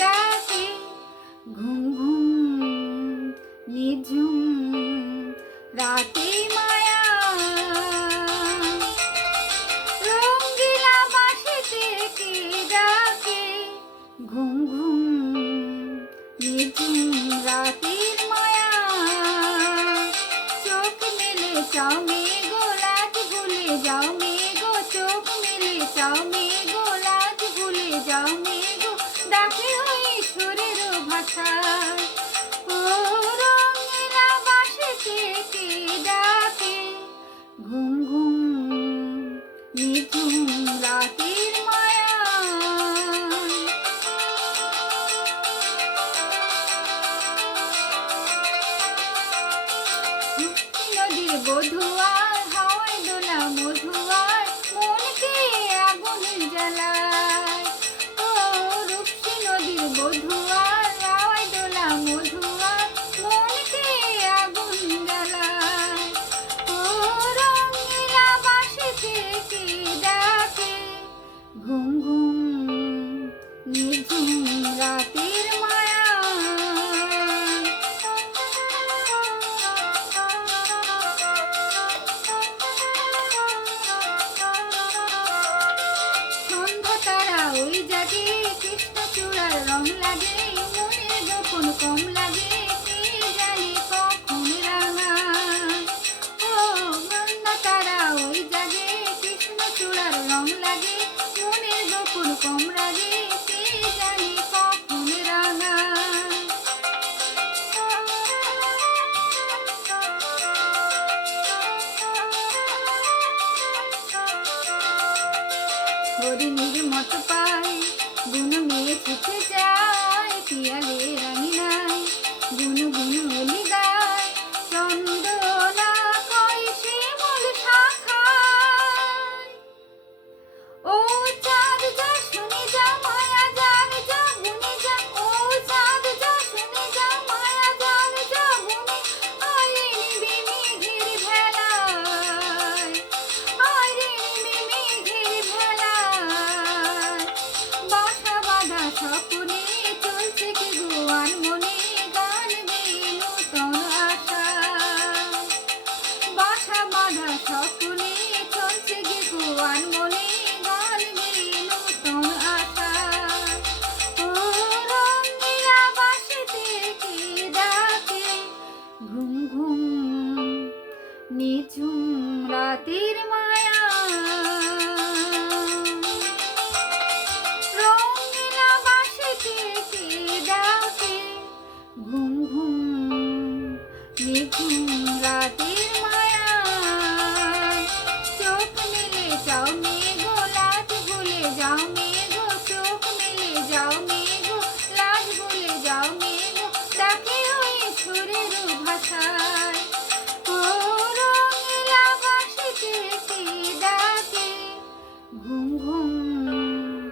ডাকে ঘুম ঘুম নিঝুম রাতে মায়া রঙ্গিলা বাঁশিতে কে ডাকে ঘুম ঘুম নিঝুম রাতের মায়া চোখ মেলে চাও মেঘো লাজ ভুলে যাও মেঘো চোখ মেলে চাও মেঘো লাজ ভুলে যাও মেঘো ডাকে ওই সুরের ভাষা ও রঙিলা বাঁশিতে কে ডাকে ঘুম ঘুম নিঝুম রাতের মায়া নদীর বধুয়ার হাওয়ায় দোলা মধুয়ার মনকে আগুন জ্বালায় ও রূপসী নদীর বধুয়ার হাওয়ায় দোলা মধুয়ার মনকে আগুন জ্বালায় ও রঙিলা বাঁশিতে কে ডাকে ঘুম ঘুম নিঝুম রাতের মায়া সন্ধ্যা তারা ওই জাগে কৃষ্ণচূড়ার রং লাগে মনের যখন কম লাগে কে জানে কখন রাঙায় ও সন্ধ্যা তারা ওই জাগে কৃষ্ণচূড়ার রং লাগে মনের যখন কম লাগে কে জানে কখন রাঙায় হরিণীর মতো পায় গুনু মেয়ে ছুটে যায় পিয়ালে রানী নাই গুনু গুনু অলি গায় চন্দনা কয় শিমুল শাখায় ও চাঁদ যা শুনে যা মায়া যার যা গুনে যা ও চাঁদ যা শুনে যা মায়া যার যা গুনে আরে নিবি মেঘের ভেলায় আরে নিবি মেঘের ভেলায় বাসা বাঁধা স্বপ্নে চলছে কি গোয়ান মনে গান গেয়ে নূতন আশা বাসা বাঁধা স্বপ্নে চলছে কি গোয়ান মনে গান গেয়ে নূতন আশা ও রঙিলা বাঁশিতে কে ডাকে ঘুম ঘুম নিঝুম রাতের মায়া রঙিলা বাঁশিতে কে ডাকে ঘুম ঘুম নিঝুম রাতের মায়া চোখ মেলে যাও মেঘো লাজ ভুলে যাও মেঘো চোখ মেলে যাও মেঘো লাজ ভুলে যাও মেঘো ডাকে ওই সুরের ভাষা